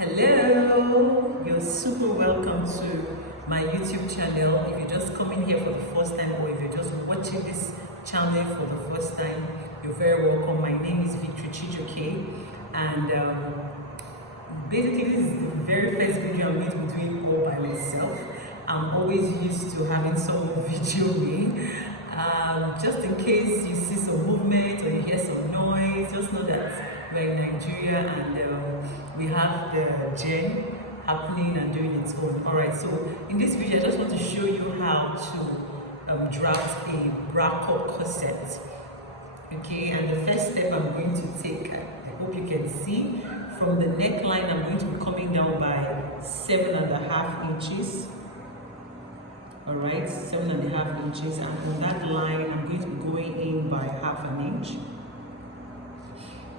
Hello, you're super welcome to my YouTube channel. If you're just coming here for the first time, or if you're just watching this channel for the first time, you're very welcome. My name is Victory Chijoke, and basically this is the very first video I'm going to be doing all by myself. I'm always used to having someone video me. Just in case you see some movement or you hear some noise, just know that we're in Nigeria and we have the gen happening and doing its own. Alright, so in this video I just want to show you how to draft a bra corset. Okay, and the first step I'm going to take, I hope you can see, from the neckline I'm going to be coming down by 7.5 inches. Alright, 7.5 inches, and on that line I'm going to be going in by 1/2 inch.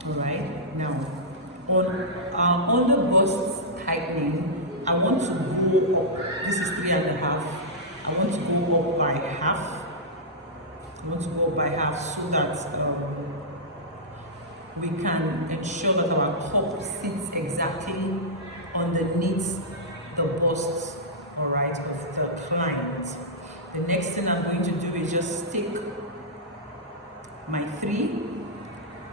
Alright, now on the bust tightening, I want to go up. This is 3.5. I want to go up by 1/2. I want to go up by 1/2 so that we can ensure that our cup sits exactly underneath the bust, alright, of the client. The next thing I'm going to do is just stick my 3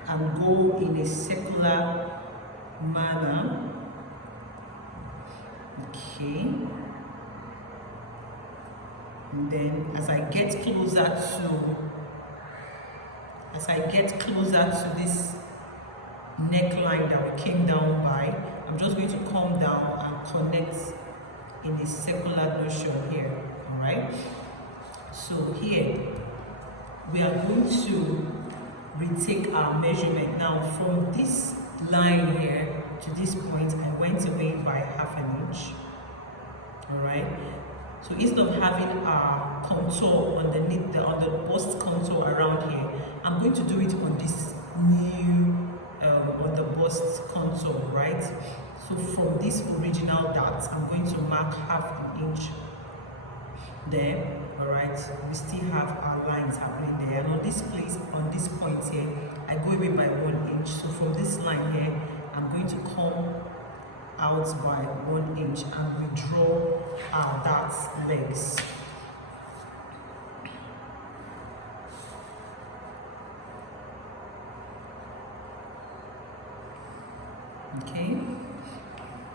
and go in a circular manner. Okay. And then as I get closer to this neckline that we came down by, I'm just going to come down and connect in a circular motion here. Alright, so here we are going to retake our measurement. Now from this line here to this point, I went away by 1/2 inch. Alright, so instead of having our contour underneath on the bust contour around here, I'm going to do it on this new on the bust contour, right? So from this original dot, I'm going to mark 1/2 inch there. Alright, we still have our lines happening there, and on this point here, I go away by 1 inch. So from this line here, I'm going to come out by 1 inch and we draw our dart legs. Okay,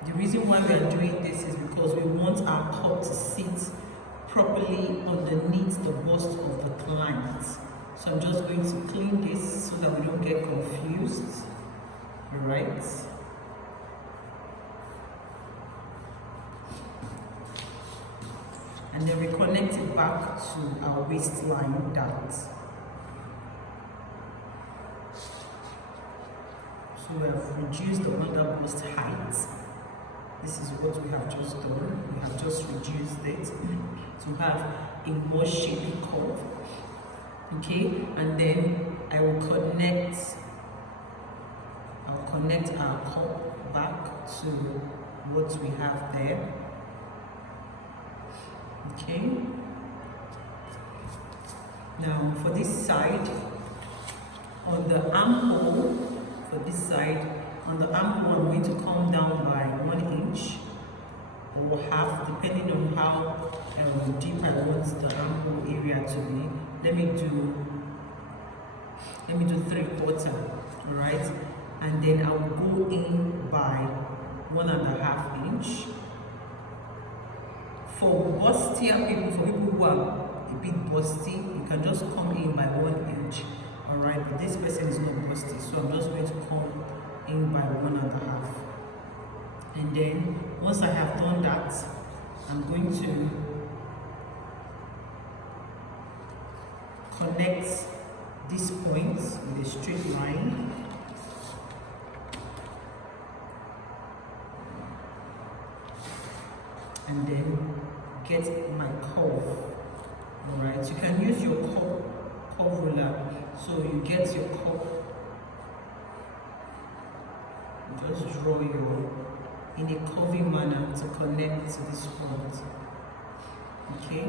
the reason why we are doing this is because we want our cup to sit properly underneath the bust of the client. So I'm just going to clean this so that we don't get confused. Alright. And then we connect it back to our waistline dart. So we have reduced the under bust height. This is what we have just done. We have just reduced it to have a more shapy curve. Okay, and then I will connect our cup back to what we have there. Okay, now for this side, on the armhole, I'm going to come down by 1 inch or 1/2, depending on how deep I want the armhole area to be. Let me do 3/4. All right, and then I will go in by 1.5 inch. For bustier people, for people who are a bit busty, you can just come in by 1 inch. Alright, but this person is not busty, so I'm just going to come in by 1.5. And then once I have done that, I'm going to connect this point with a straight line. And then get my curve. Alright, you can use your curve ruler. So you get your cup, just draw in a curvy manner to connect to this point. Okay.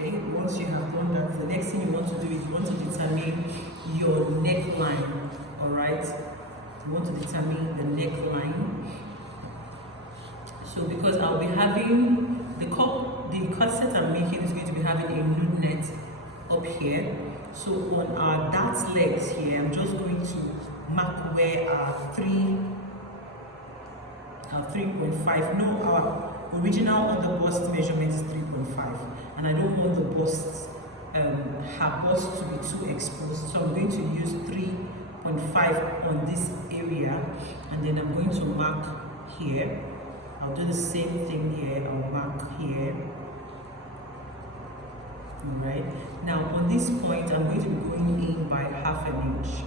Okay, once you have done that, the next thing you want to do is you want to determine neckline. All right, we want to determine the neckline. So because I'll be having the corset I'm making is going to be having a nude net up here. So on our dart legs here, I'm just going to mark where our 3.5. No, our original on the bust measurement is 3.5, and I don't want the bust, her bust to be too exposed. So I'm going to use 3.5 on this area, and then I'm going to mark here. I'll do the same thing here. I'll mark here. Alright, now on this point I'm going to be going in by half an inch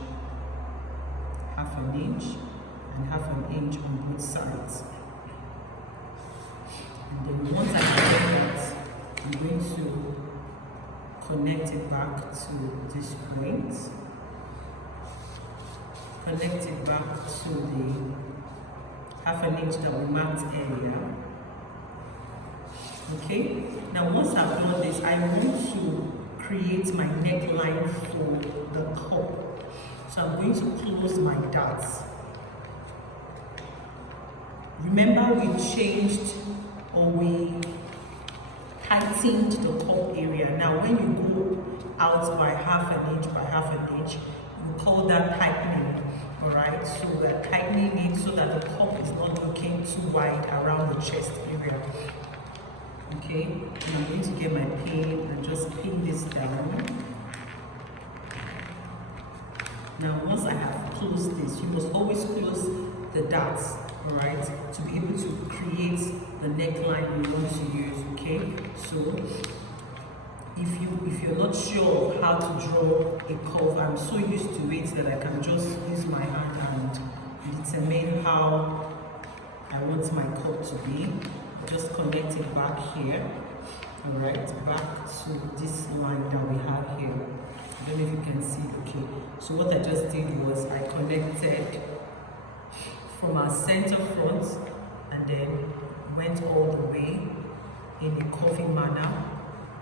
and half an inch on both sides, and then once I have done that, I'm going to connect it back to this point, connect it back to the half an inch that we marked earlier. Okay, now once I've done this, I want to create my neckline for the cup. So I'm going to close my darts. Remember, we changed, or we tightened the cup area. Now when you go out by half an inch by half an inch, we call that tightening. Alright, so we're tightening it so that the cup is not looking too wide around the chest area. Okay, and I'm going to get my pin and just pin this down. Now once I have closed this, you must always close the darts, alright, to be able to create the neckline you want to use. Okay, so if you're not sure how to draw a curve, I'm so used to it that I can just use my hand and determine how I want my cup to be. Just connect it back here, all right, back to this line that we have here. I don't know if you can see. Okay, so what I just did was I connected from our center front and then went all the way in a curvy manner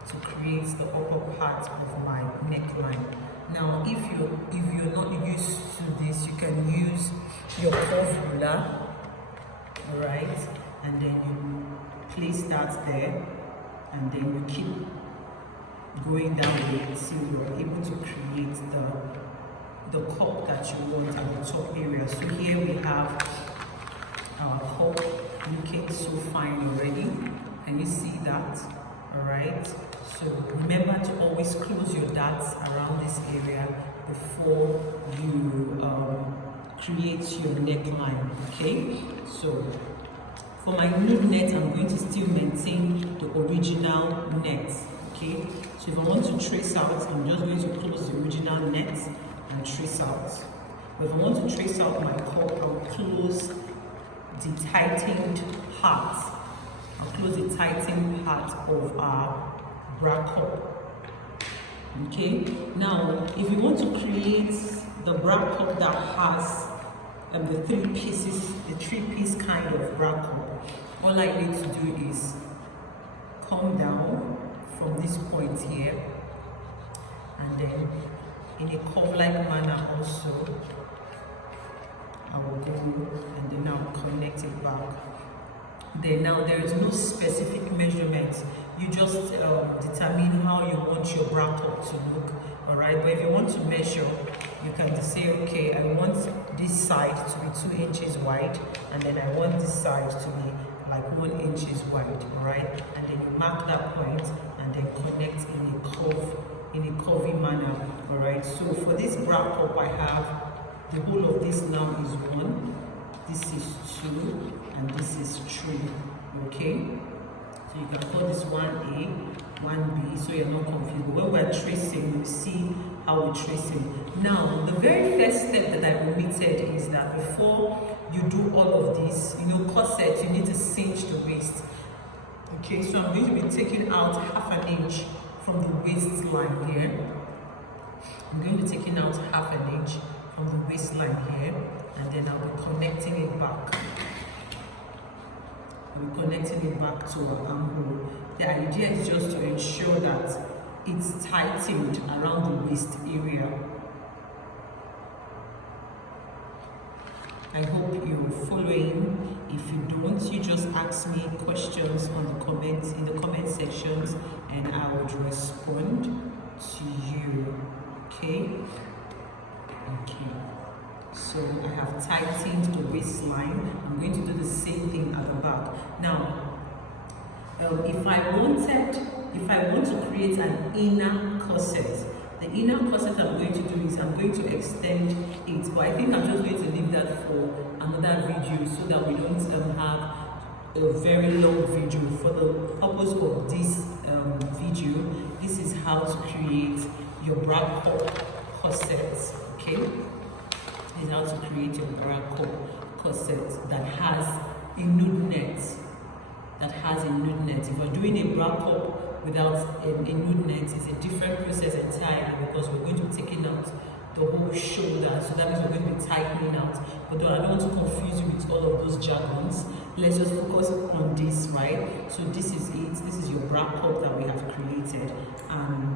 to create the upper part of my neckline. Now if you're not used to this, you can use your curve ruler, all right, and then you place that there, and then you keep going down with it till you're able to create the cup that you want at the top area. So here we have our cup looking so fine already. Can you see that? All right, so remember to always close your darts around this area before you create your neckline. Okay, so for my nude net, I'm going to still maintain the original net. Okay, so if I want to trace out, I'm just going to close the original net and trace out. But if I want to trace out my cup, I'll close the tightened part. I'll close the tightened part of our bra cup. Okay, now if you want to create the bra cup that has the three-piece kind of bra cup, all I need to do is come down from this point here, and then in a curve-like manner also, I will go and then I'll connect it back. Then now there is no specific measurement. You just determine how you want your bra cup to look. All right, but if you want to measure, you can just say, okay, I want this side to be 2 inches wide, and then I want this side to be like 1 inch wide. All right, and then you mark that point and then connect in a curvy manner. All right, so for this bra cup, I have the whole of this now is 1, this is 2, and this is 3. Okay, so you can call this 1A, 1B, so you're not confused. But when we're tracing, we see how we're tracing. Now, the very first step that I omitted is that before you do all of this, you know, corset, you need to cinch the waist. Okay, so I'm going to be taking out half an inch from the waistline here. I'm going to be taking out half an inch from the waistline here, and then I'll be connecting it back. We're connecting it back to our armhole. The idea is just to ensure that it's tightened around the waist area. I hope you're following. If you don't, you just ask me questions on the comments in the comment sections, and I would respond to you. Okay. So I have tightened the waistline. I'm going to do the same thing at the back. Now, if I want to create an inner corset, the inner corset I'm going to do is I'm going to extend it, but I think I'm just going to leave that for another video so that we don't have a very long video. For the purpose of this video, this is how to create your bra cup corset. Okay, this is how to create your bra cup corset that has a nude net. If we're doing a bra cup without a nude net, it's a different process entirely, because we're going to be taking out the whole shoulder, so that means we're going to be tightening out. But I don't want to confuse you with all of those jargons. Let's just focus on this, right? So this is it. This is your bra cup that we have created, and